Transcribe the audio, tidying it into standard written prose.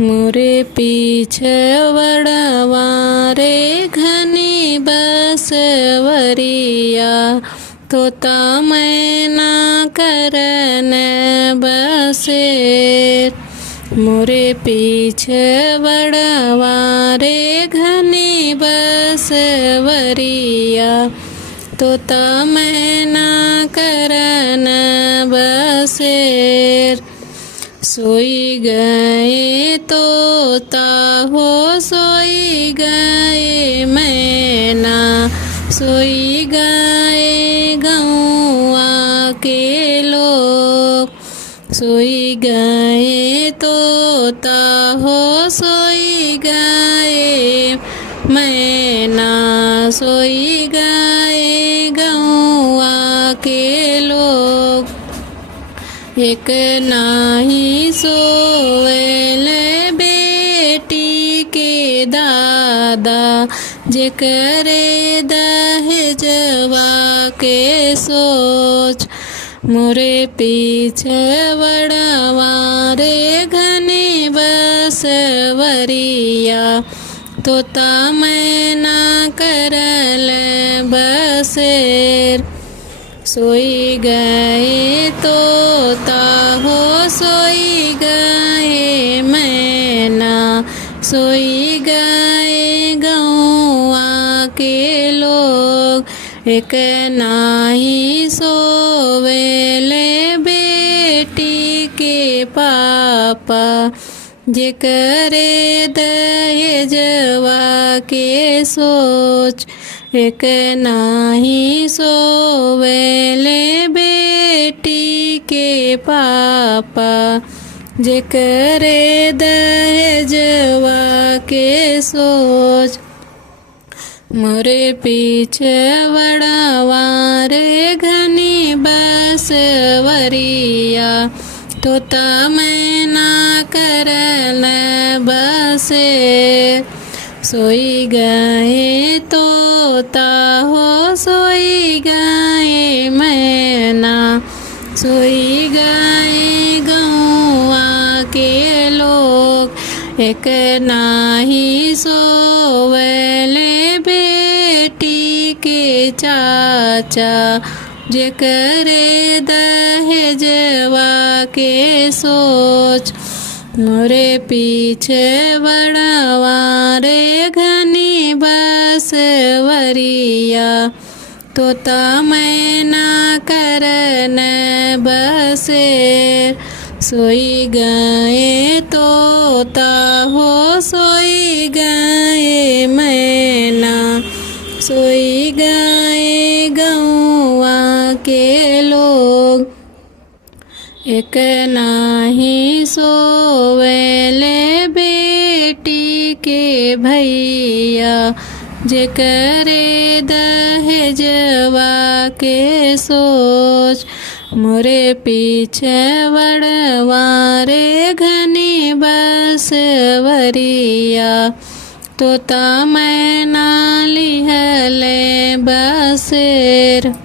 मोरे पीछवड़वा रे घनी बसवरिया, तोता मैना करन बसेर। मोरे पीछवड़वा रे घनी बसवरिया, तोता मैना करन बसेर। सोई गए तोता हो सोई गए मैना, सोई गए गौआ के लोग। सोई गए तोता हो सोई गए मैना, सोई गए गौआ के लोग। एक नाही सोवेल बेटी के दादा, जेकरे दहेजवा के सोच। मोरे पीछवड़वा रे घनी बसवरिया, तोता मैना करल बसेर। सोई गए तोता हो सोई गए मैना, सोई गए गौआ के लोग। एक नाही सोवेले बेटी के पापा, जेकरे दहेजवा के सोच। एक नाही सोवेले बेटी के पापा, जेकरे दहेजवा के सोच। मोरे पीछवड़वा रे घनी बसवरिया, तोता मैना करल बसेर। सोई गए तोता हो सोई गए मैना, सोई गए गौआ के लोग। एक नाही सोवेले बेटी के चाचा, जेकरे दहेजवा के सोच। मोरे पीछवड़वा रे घनी बसवरिया, तोता मैना करन बसेर। सोई गए तोता हो सोई गए मैना, सोई गए गौआ के लोग। एक नाही सोवेले बेटी के भैया, जेकरे दहेजवा के सोच। मोरे पीछवड़वा रे घनी बसवरिया, तोता मैना लिहले बसेर।